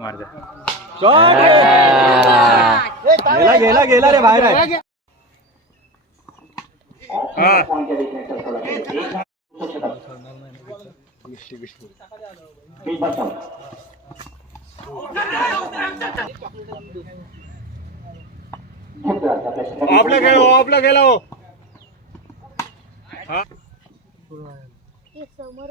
मार द्या गेला गेला गेला रे बाहेर आहे आपला गेला हो आपला गेला हो हा समोर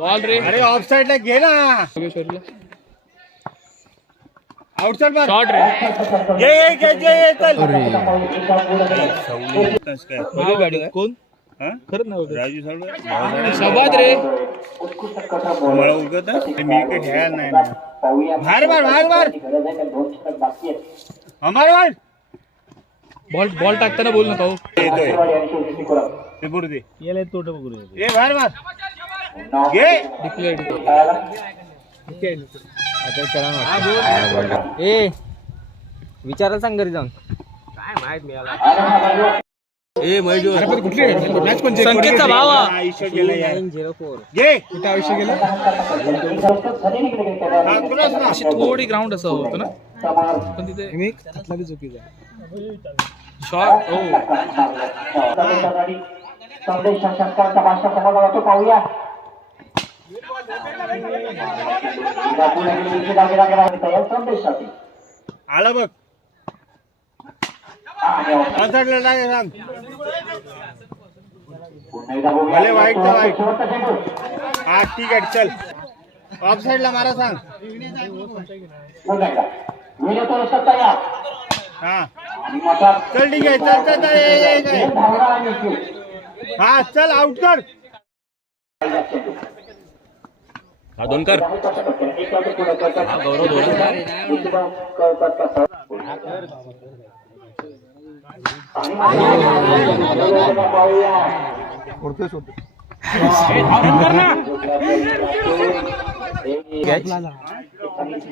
बॉल रे अरे ऑफ साइड ला घे ना शॉट रे ये ये जे ये चल अरे कोण खरं राजू रे मला उगत मी काय घ्यायला नाही ना भार भार भार भार बॉल बॉल टाकताना बोल ना भाऊ येतोय ते येले ए भार गे! डिक्लेअर आता ए विचारायला सांग घरी जाऊन काय माहित मिळाला ए कुठली मॅच भाव आयुष्य गेलं झिरो फोर घे कुठे आयुष्य गेलं अशी थोडी ग्राउंड असं होतं ना पण तिथे मी शॉर्ट हो आला बघ अडचडलेला आहे सांग भले वाईट तर वाईट हा ठीक आहे चल ऑफ ला मारा सांग हा चल ठीक आहे चल चल हा चल आउट कर हा दोनकर हा गौरव दोनकर सोडते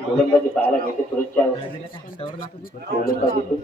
गोलंदाजी पाहायला मिळते सुरेशच्या गोलंदाजीतून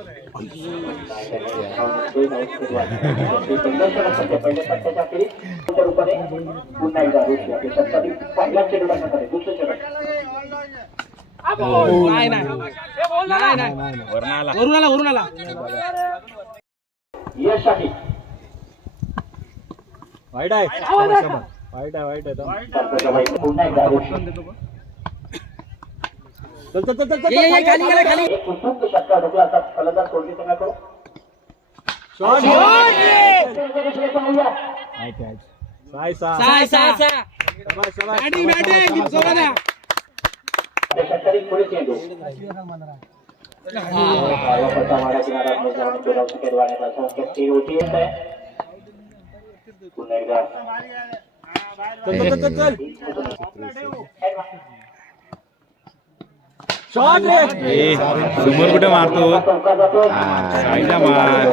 वाईट आहे वाईट आहे वाईट आहे चल चल चल चल ये ये खाली करा खाली कुछ शक्का रुकला सब फलंदर छोड़ने समय को शॉट आइट आइट साई सा साई सा सा शाबाश शाबाश बैटिंग बैटिंग गिफ्ट सोना करी पूरी चेंज हो हमारा किनारा अपने जाने पे लॉक करवाने का संकेत तीर उठी है पुनर्गठन चल चल चल चल सुमोर कुठे मारतो साईला मार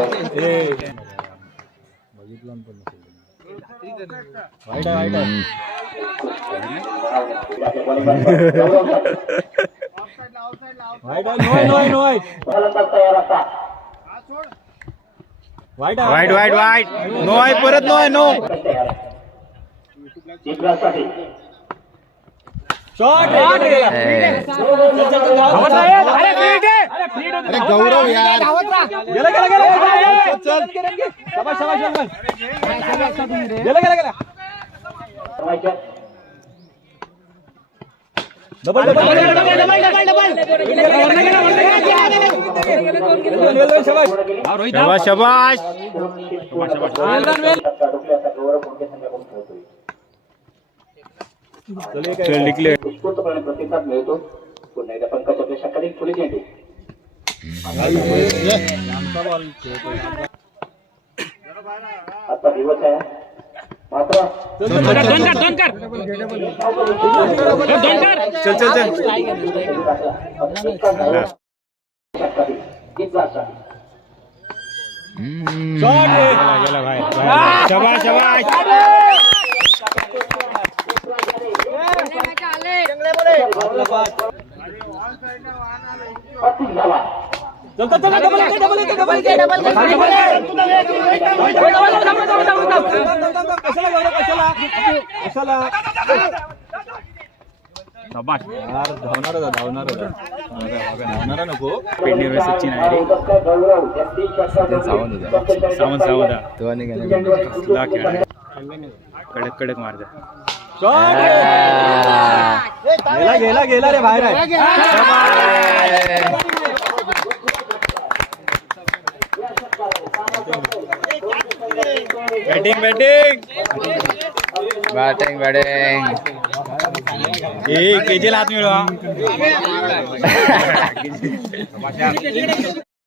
वाईट वाईट वाईट वाईट नोय परत नोय नो शॉट शॉट अरे अरे गौरव यार चल शाबाश शाबाश double double double double double शबाश चल निकले उत्स्फूर्तपणे प्रतिसाद मिळतो पुन्हा एकदा पंकज आपल्या शाखाधिक पोलीस येते आता दिवस चल चल चल चल ನಕೋ ಪಿಡ್ಸಿ ಸಾಮಾನ್ಸ್ ಕಡೆ ಕಡಕ್ ಮಾಡಿದೆ गेला गेला गेला रे बाहेर बॅटिंग बॅटिंग बॅटिंग बॅटिंग ए केजीला हात मिळवा